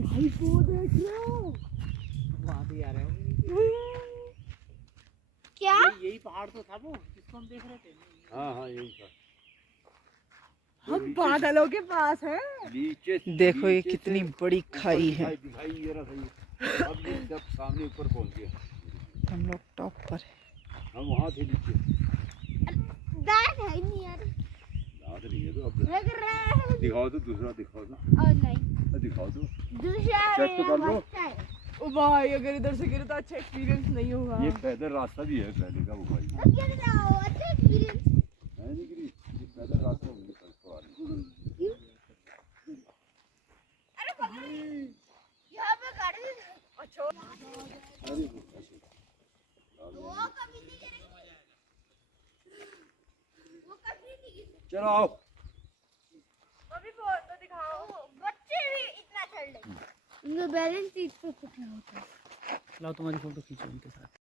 भाई वो देख रहे हो, वहाँ से आ रहे हो। क्या यही पहाड़ तो था वो जिसको हम देख रहे थे। हाँ हाँ यही था। हम बादलों के पास हैं। नीचे देखो ये नीचे कितनी से बड़ी ऊपर खाई है। दिखाई ये रहा सही। अब ये जब सामने ऊपर पहुंच गया, हम लोग टॉप पर है। हम वहाँ थे नीचे। दांत है नहीं यार, दांत नहीं है तो अब लग रहा है। दिखाओ तो दूसरा दिखाओ ना। और नहीं दिखाओ तो दूसरा चेक तो कर लो। अच्छा है। ओ भाई अगर इधर से गिरे तो अच्छा एक्सपीरियंस नहीं होगा। ये पैदल रास्ता भी है पहले का वो भाई। तो क्या बताओ अच्छा एक्सपीरियंस। है नहीं गिरी, ये पैदल रास्ता होंगे सड़क आ रही। अरे पकड़ यहाँ पे गाड़ी अच्छा वो कभी नहीं गिरेगी, वो कभी नहीं गिरेगी। चलो आओ। अभी बहुत तो दिखाओ। बच्चे भी इतना चल रहे, उनका बैलेंस इतना कुछ होता है। लाओ तुम्हारी फोटो खींचो उनके साथ।